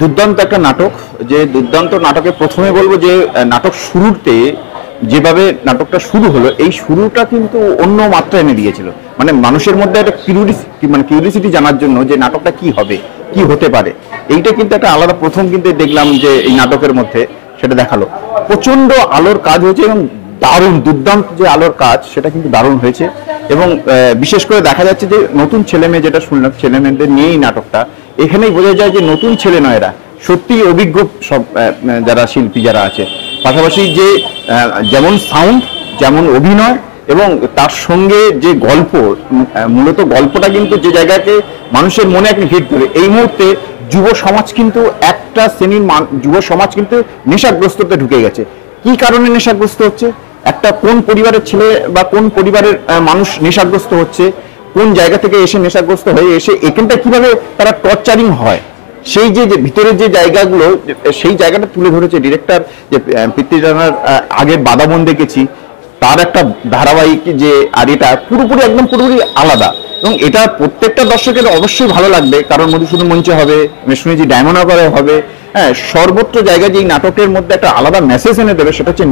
দুর্দান্ত একটা নাটক, যে দুর্দান্ত নাটকে প্রথমে বলবো যে নাটক শুরুতে যেভাবে নাটকটা শুরু হলো, এই শুরুটা কিন্তু অন্য মাত্রা এনে দিয়েছিল। মানে মানুষের মধ্যে একটা কিউরিসিটি জানার জন্য যে নাটকটা কি হবে, কি হতে পারে, এইটা কিন্তু একটা আলাদা প্রথম কিন্তু দেখলাম যে এই নাটকের মধ্যে সেটা দেখালো। প্রচন্ড আলোর কাজ হয়েছে এবং দারুণ দুর্দান্ত যে আলোর কাজ সেটা কিন্তু দারুণ হয়েছে। এবং বিশেষ করে দেখা যাচ্ছে যে নতুন ছেলে মেয়ে, যেটা শুনলাম ছেলে মেয়েদের নিয়েই নাটকটা, এখানেই বোঝা যায় যে নতুন ছেলে নয়, এরা সত্যি অভিজ্ঞ সব যারা শিল্পী যারা আছে। পাশাপাশি যে যেমন সাউন্ড, যেমন অভিনয় এবং তার সঙ্গে যে গল্প, মূলত গল্পটা কিন্তু যে জায়গাকে মানুষের মনে একটা হিট করে। এই মুহূর্তে যুব সমাজ কিন্তু একটা শ্রেণীর যুব সমাজ কিন্তু নেশাগ্রস্ততে ঢুকে গেছে। কি কারণে নেশাগ্রস্ত হচ্ছে, একটা কোন পরিবারের ছেলে বা কোন পরিবারের মানুষ নেশাগ্রস্ত হচ্ছে, কোন জায়গা থেকে এসে নেশাগ্রস্ত হয়ে এসে এখানটা কিভাবে তারা টর্চারিং হয়, সেই যে ভিতরের যে জায়গাগুলো, সেই জায়গাটা তুলে ধরেছে ডিরেক্টর। যে পৃথ্বীরানার আগের বাদাবন দেখেছি, তার একটা ধারাবাহিক যে, আর এটা পুরোপুরি একদম পুরোপুরি আলাদা। এবং এটা প্রত্যেকটা দর্শকের অবশ্যই ভালো লাগবে, কারণ মধুসূদন মঞ্চে হবে, শুনেছি ডায়মন্ড হারবারে হবে। হ্যাঁ, সর্বত্র জায়গায় যে নাটকের মধ্যে একটা আলাদা মেসেজ এনে দেবে, সেটা হচ্ছে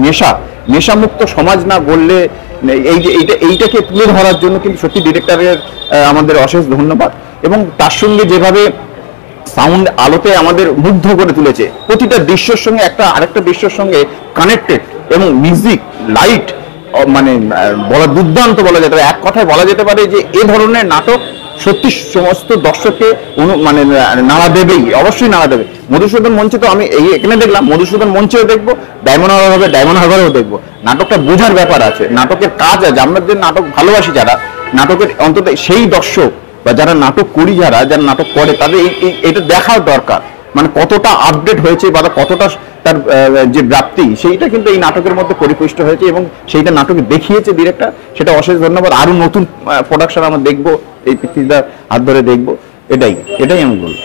নেশামুক্ত সমাজ না বললে, এই যে এইটাকে তুলে ধরার জন্য কিন্তু সত্যি ডিরেক্টরের আমাদের অশেষ ধন্যবাদ। এবং তার সঙ্গে যেভাবে সাউন্ড আলোতে আমাদের মুগ্ধ করে তুলেছে, প্রতিটা দৃশ্যের সঙ্গে একটা আরেকটা দৃশ্যের সঙ্গে কানেক্টেড, এবং মিউজিক, লাইট, মানে বলা দুর্দান্ত বলা যেতে পারে। এক কথায় বলা যেতে পারে যে এ ধরনের নাটক সত্যি সমস্ত দর্শককে মানে নাড়া দেবেই, অবশ্যই নাড়া দেবে। মধুসূদন মঞ্চে তো আমি এখানে দেখলাম, মধুসূদন মঞ্চেও দেখবো, ডায়মন্ড হারবার হবে, ডায়মন্ড হারবারেও দেখবো। নাটকটা বোঝার ব্যাপার আছে, নাটকের কাজ আছে। আমাদের নাটক ভালোবাসি যারা, নাটকের অন্তত সেই দর্শক বা যারা নাটক করি, যারা নাটক করে, তাদের এটা দেখার দরকার, মানে কতটা আপডেট হয়েছে বা কতটা তার যে ব্যাপ্তি, সেইটা কিন্তু এই নাটকের মধ্যে পরিপুষ্ট হয়েছে এবং সেইটা নাটকে দেখিয়েছে ডিরেক্টর। সেটা অশেষ ধন্যবাদ। আরো নতুন প্রোডাকশন আমরা দেখবো, এই পৃথ্বীদার হাত ধরে দেখবো, এটাই আমি বলবো।